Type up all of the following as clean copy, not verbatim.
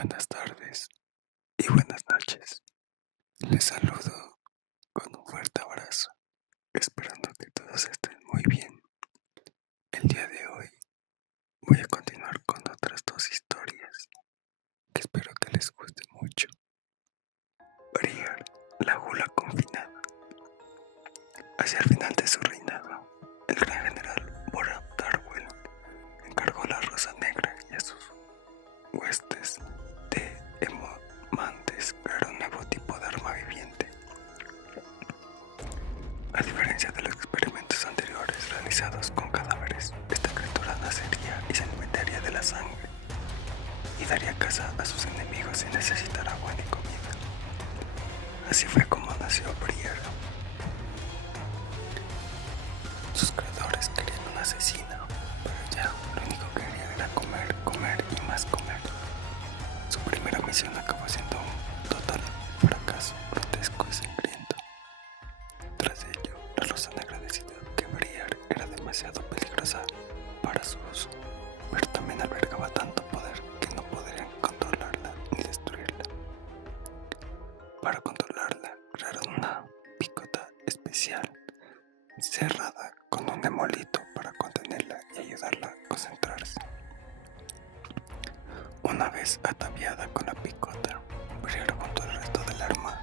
Buenas tardes y buenas noches. Les saludo con un fuerte abrazo, esperando que todos estén muy bien. El día de hoy voy a continuar con otras dos historias que espero que les guste mucho. Briar, la gula confinada. Hacia el final de su reinado, el gran general Borab Darwell encargó la Rosa Negra y a sus huestes de hemomantes crear un nuevo tipo de arma viviente. A diferencia de los experimentos anteriores realizados con cadáveres, esta criatura nacería y se alimentaría de la sangre y daría caza a sus enemigos sin necesitar agua ni comida. Así fue como nació Briar. Sus creadores querían un asesino, pero ya lo único que quería era comer, comer y más comer. Su primera misión acabó siendo un total fracaso, grotesco y sangriento. Tras ello, la Rosa Negra decidió que Briar era demasiado peligrosa para su uso, pero también albergaba tanto poder que no podrían controlarla ni destruirla. Para controlarla, crearon una picota especial cerrada con un hemolito para contenerla y ayudarla a concentrarse. Una vez ataviada con la picota, Briar junto al resto del armas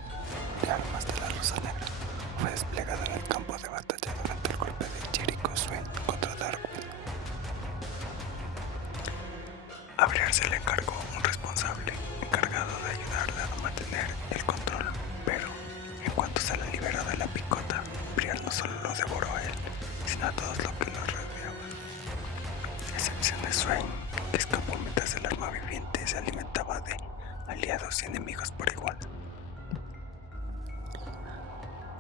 de la Rosa Negra fue desplegada en el campo de batalla durante el golpe de Jericho Swing contra Darwin. A Briar se le encargó un responsable encargado de ayudarla a mantener el control, pero en cuanto se la liberó de la picota, Briar no solo lo devoró a él, sino a todos los que lo rodeaban, a excepción de Swain, que escapó mientras el arma viviente se alimentaba de aliados y enemigos por igual.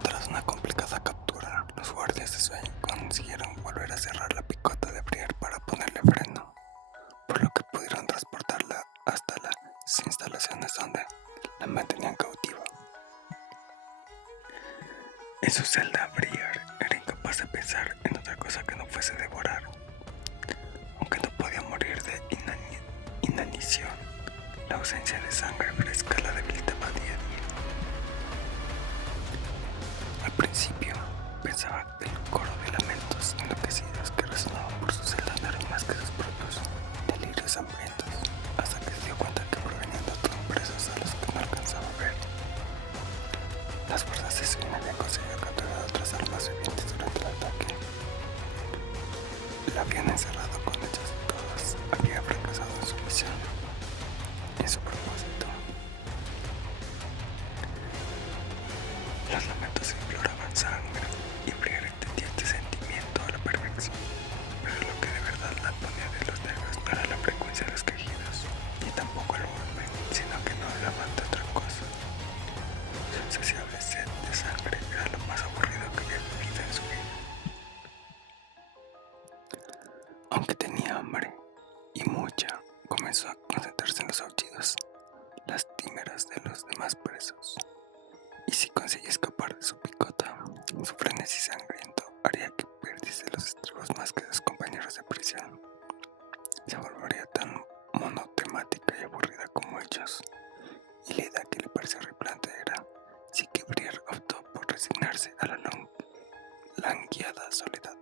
Tras una complicada captura, los guardias de Swain consiguieron volver a cerrar la picota de Briar para ponerle freno, por lo que pudieron transportarla hasta las instalaciones donde la mantenían cautiva. En su celda, Briar era incapaz de pensar en otra cosa que no fuese devorar. Aunque no podía morir de inanición, la ausencia de sangre fresca la debilitaba día a día. Al principio, pensaba que el coro de lamentos enloquecidos que resonaban por su celda no eran más que sus propios delirios hambrientos, hasta que se dio cuenta que provenían de otros presos a los que no alcanzaba a ver. Las fuerzas de Swin habían conseguido capturar otras armas vivientes durante el ataque. La habían encerrado con ellas y todas había fracasado en su misión, en su propósito. Los lamentos imploraban sangre y Briar entendía este sentimiento a la perfección, pero lo que de verdad la ponía de los nervios no era la frecuencia de los quejidos, ni tampoco el volumen, sino que no hablaban de otra cosa. Su insaciable sed de sangre era lo más aburrido que había vivido en su vida. Aunque tenía hambre, y mucha, comenzó a concentrarse en los aullidos lastimeros de los demás presos. Y si conseguía escapar de su picota, su frenesí sangriento haría que perdiese los estribos más que sus compañeros de prisión. Se volvería tan monotemática y aburrida como ellos, y la idea que le pareció horripilante era si que Briar optó por resignarse a la langueada soledad.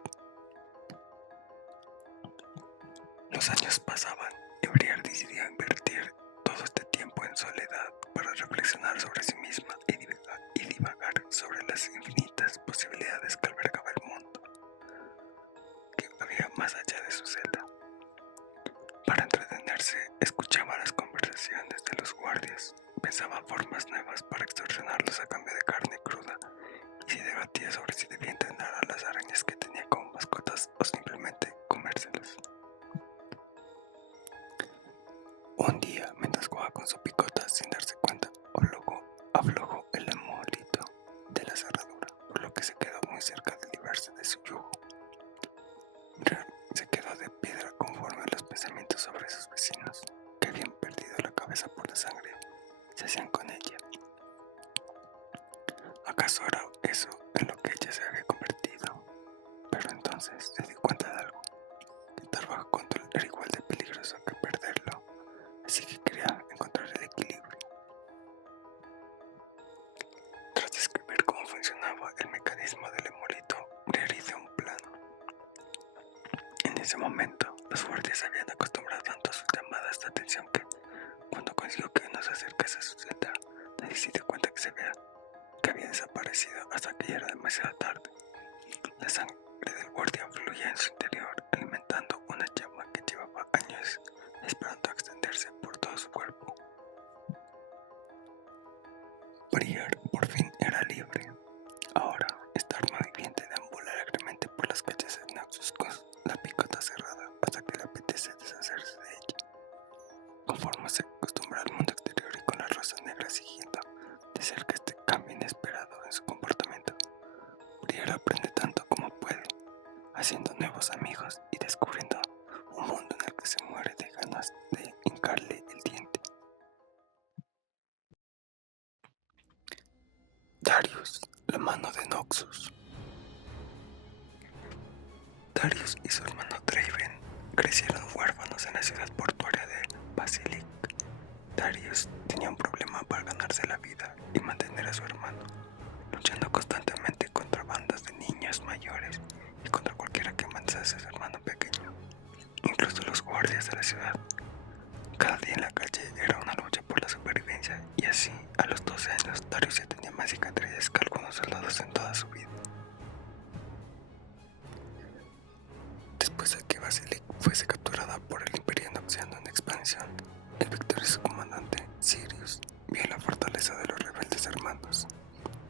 Los años pasaban y Briar decidió invertir todo este tiempo en soledad para reflexionar sobre sí misma y divagar sobre las infinitas posibilidades que albergaba el mundo que había más allá de su celda. Para entretenerse, escuchaba las conversaciones de los guardias, pensaba formas nuevas para extorsionarlos a cambio de carne cruda y se debatía sobre si debía entrenar a las arañas que tenía como mascotas o simplemente comérselas. Un día, mientras jugaba con su picota sin darse cuenta, aflojó el hemolito de la cerradura, por lo que se quedó muy cerca de librarse de su yugo. Briar se quedó de piedra conforme los pensamientos sobre sus vecinos, que habían perdido la cabeza por la sangre, se hacían con ella. ¿Acaso era eso en lo que ella se había convertido? Pero entonces se dio cuenta de algo, que estar bajo control era igual de peligroso que perderlo, así que quería encontrar Los guardias se habían acostumbrado tanto a sus llamadas de atención que, cuando consiguió que uno se acercase a su celda, nadie se dio cuenta que había desaparecido hasta que ya era demasiado tarde. La sangre del guardia fluía en su interior, alimentando una llama que llevaba años esperando extenderse por todo su cuerpo. Briar por fin era libre. Ahora, esta arma viviente deambula alegremente por las calles de Noxus con la picota cerrada hasta que le apetece deshacerse de ella. Conforme se acostumbra al mundo exterior y con la rosa negra siguiendo de cerca este cambio inesperado en su comportamiento, Briar aprende tanto como puede, haciendo nuevos amigos y descubriendo un mundo en el que se muere de ganas de hincarle el diente. Darius, la mano de Noxus. Darius y su hermano Draven crecieron huérfanos en la ciudad portuaria de Basilic. Darius tenía un problema para ganarse la vida y mantener a su hermano, luchando constantemente contra bandas de niños mayores y contra cualquiera que amenazase a su hermano pequeño, incluso los guardias de la ciudad. Cada día en la calle era una lucha por la supervivencia, y así, a los 12 años, Darius ya tenía más cicatrices que algunos soldados en toda su vida. Después de que Basilic fuese capturada por el Imperio Noxiano en expansión, el victorioso comandante Sirius vio la fortaleza de los rebeldes hermanos,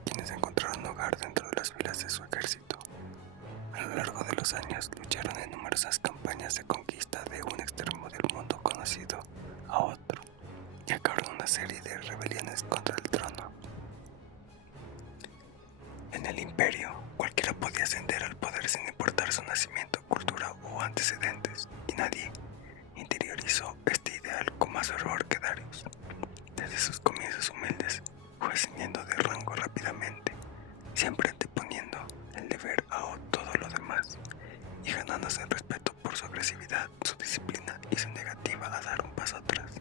quienes encontraron hogar dentro de las filas de su ejército. A lo largo de los años lucharon en numerosas campañas de conquista de un extremo del mundo conocido a otro, y acabaron una serie de rebeliones contra el trono. En el Imperio, cualquiera podía ascender al poder sin importar su nacimiento, cultura o antecedentes, y nadie interiorizó este ideal con más horror que Darius. Desde sus comienzos humildes, fue ascendiendo de rango rápidamente, siempre anteponiendo el deber a todo lo demás, y ganándose el respeto por su agresividad, su disciplina y su negativa a dar un paso atrás.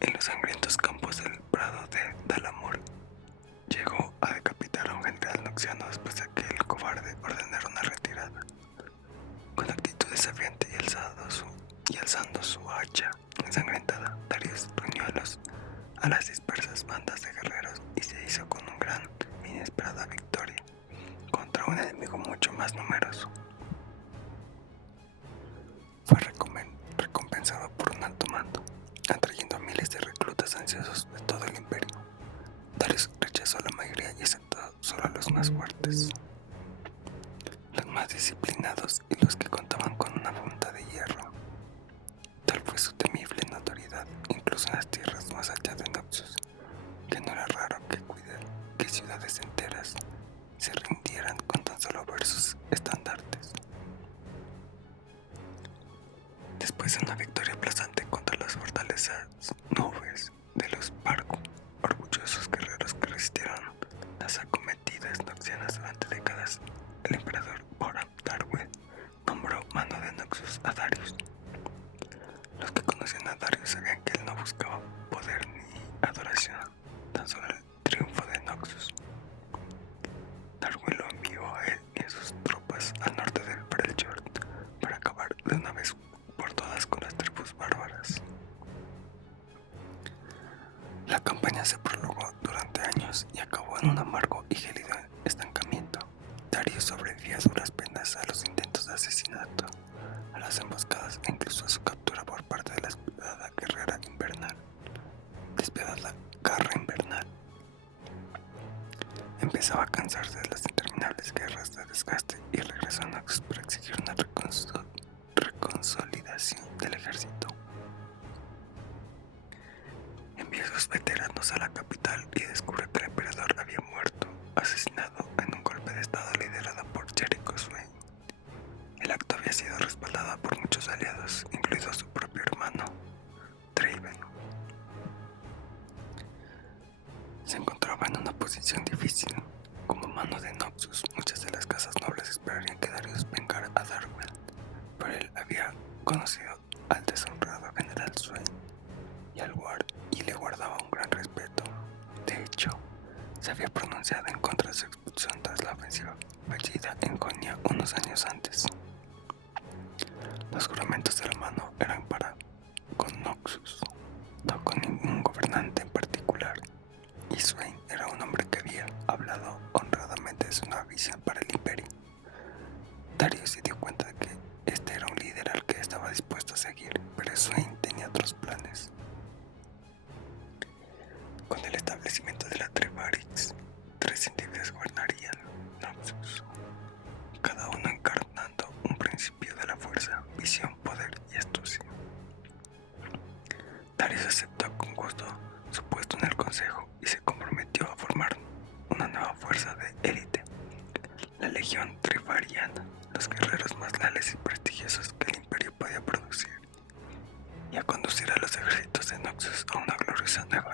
En los sangrientos campos del Prado de Dalamur, llegó a decapitar a un general noxiano después de que el cobarde ordenara una retirada. Con actitud desafiante y alzando su hacha ensangrentada, Darius reunió a las dispersas bandas de guerreros y se hizo con una gran e inesperada victoria contra un enemigo mucho más numeroso. Fue recompensado por un alto mando, atrayendo a miles de reclutas ansiosos de todo el imperio. Darius rechazó a la mayoría y aceptó solo a los más fuertes, los más disciplinados y los que contaban con una voluntad de hierro. Tal fue su temible notoriedad, incluso en las tierras más allá de Noxus, que no era raro que ciudades enteras se rindieran con tan solo ver sus estandartes. Después de una victoria aplastante contra las fortalezas nubes de los Pargu, orgullosos guerreros que resistieron las acometidas noxianas durante décadas, el emperador Boran Darwin nombró mano de Noxus a Darius. Los que conocían a Darius sabían que él no buscaba poder ni adoración, tan solo el triunfo de Noxus. Darwin lo envió a él y a sus tropas al norte del Freljord para acabar de una vez por todas con las tribus bárbaras. La campaña se prolongó durante años y acabó en un amargo y gélido estancamiento. Darius sobrevivió a duras penas a los intentos de asesinato, a las emboscadas e incluso a su captura por parte de la despiadada garra invernal. Empezaba a cansarse de las interminables guerras de desgaste y regresó a Noxus para exigir una reconsolidación del ejército. Envió a sus veteranos a la capital y descubrió que el emperador había muerto, asesinado en un golpe de estado liderado por Jericho Swain. El acto había sido respaldado por muchos aliados, incluido su propio hermano, Draven. Se encontraba en una posición difícil. Como mano de Noxus, muchas de las casas nobles esperarían que Darius vengara a Darwin, pero él había conocido al deshonrado general Swain y le guardaba un gran respeto. De hecho, se había pronunciado en contra de su expulsión tras la ofensiva fallida en Konya unos años antes. Los juramentos de la mano eran para con Noxus, no con ningún gobernante en particular, y Swain era un hombre que había hablado honradamente de su nueva visión para el imperio. Darius se dio cuenta de que este era un líder al que estaba dispuesto a seguir, pero Swain tenía otros planes. Con el establecimiento de la Trevarix, 3 individuos gobernarían Noxus, cada uno encarnando un principio de la fuerza, visión, poder y astucia. Darius aceptó con gusto su puesto en el consejo y se comprometió a formar una nueva fuerza de élite, la Legión Trifariana, los guerreros más leales y prestigiosos que el imperio podía producir, y a conducir a los ejércitos de Noxus a una gloriosa nueva